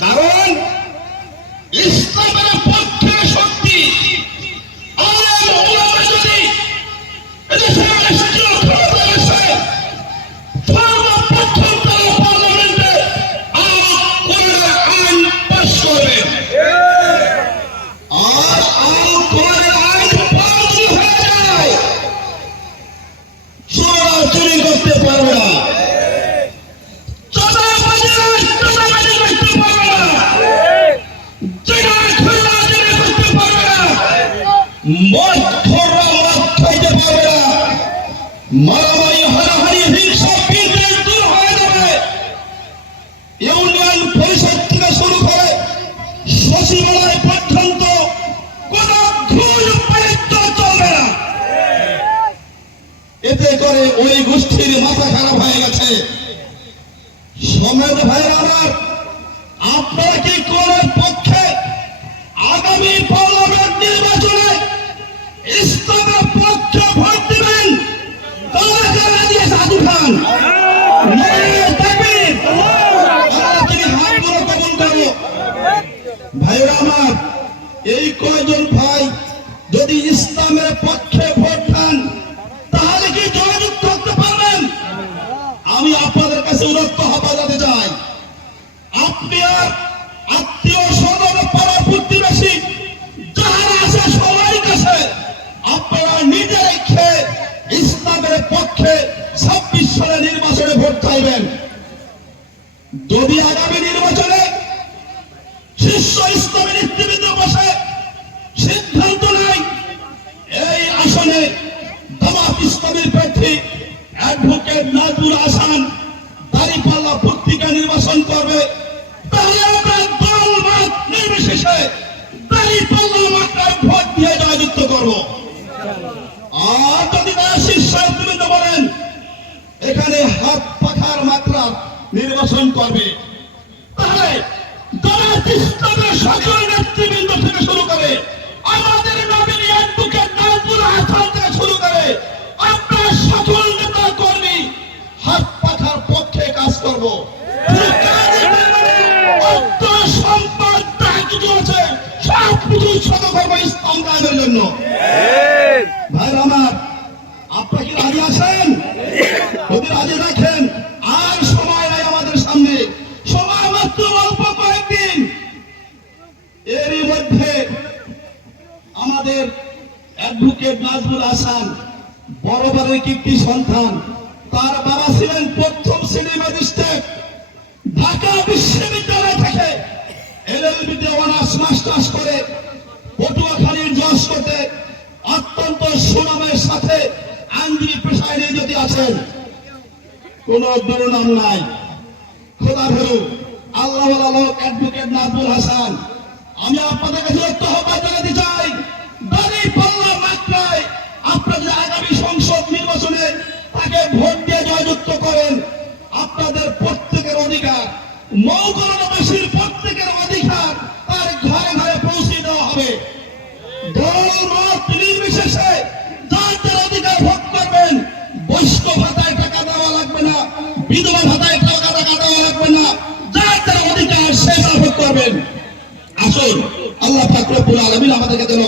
কারণ ইসলামের খোররা মদ খাইতে পারবে না মারামারি হানাহানি হিংসা বিদ্বেষ দূর হয়ে যাবে শুরু করে সচিবালয় পর্যন্ত কোন পালিত চলবে না এতে করে ওই গোষ্ঠীর মাথা খারাপ হয়ে গেছে সমেত ভাই আমার আপনারা কি কোনের পক্ষে আগামী ভাইরা আমার এই কয়জন ভাই যদি ইসলামের পক্ষে যদি আগামী নির্বাচনে শীর্ষ ইসলামী নেতৃবৃন্দ বসে সিদ্ধান্ত নেয়, এই আসনে জামাত ইসলামের প্রার্থী অ্যাডভোকেট নাজমুল হাসান দাঁড়িপাল্লা পত্রিকা নির্বাচন করবে। তাহলে আমরা নির্বিশেষে দাঁড়িপাল্লা মাত্রায় ভোট দিয়ে জয়যুক্ত করব। নির্বাচন করবে। তাহলে জামাত ইসলামের সকল নেতৃবৃন্দ থেকে শুরু করে আমাদের নবীন অ্যাডভোকেট নাজমুল হাসান থেকে শুরু করে আমরা সকল নেতা কর্মী হাত পাখার পক্ষে কাজ করব। অর্থ সম্পদ কিছু আছে সব কিছু ইসলাম জন্য। ভাই আমার আপনারা কি রাজি আছেন? যদি রাজি রাখেন হাসান, বড় বড় কীর্তি সন্তান। তার বাবা ছিলেন প্রথম শ্রেণি ম্যাজিস্ট্রেট ঢাকা বিশ্ববিদ্যালয় থেকে এলএলবিতে অনার্স, মাস্টার্স করে পটুয়াখালীর জজ করতে অত্যন্ত সুনামের সাথে আইনজীবী পেশায় যদি আছেন। কোন দুর্নাম নাই। খোদা ভেরু, আল্লাহ লোক অ্যাডভোকেট নাজমুল হাসান। আমি আপনাদের কাছে একটা আহ্বান জানাতে চাই। ভোট দিয়ে জয়যুক্ত করেন আপনাদের প্রত্যেকের অধিকার। মৌকরণবাসীর প্রত্যেকের অধিকার তার ঘরে ঘরে পৌঁছে দেওয়া হবে। দল মত নির্বিশেষে যার অধিকার ভোগ করবেন। বৈশ্য ভাতায় টাকা দেওয়া লাগবে না, বিধবা ভাতায় টাকা টাকা দেওয়া লাগবে না। যার যার অধিকার সেটা ভোগ করবেন। আসুন, আল্লাহ ফাকরুল আলমিন আমাদেরকে যেন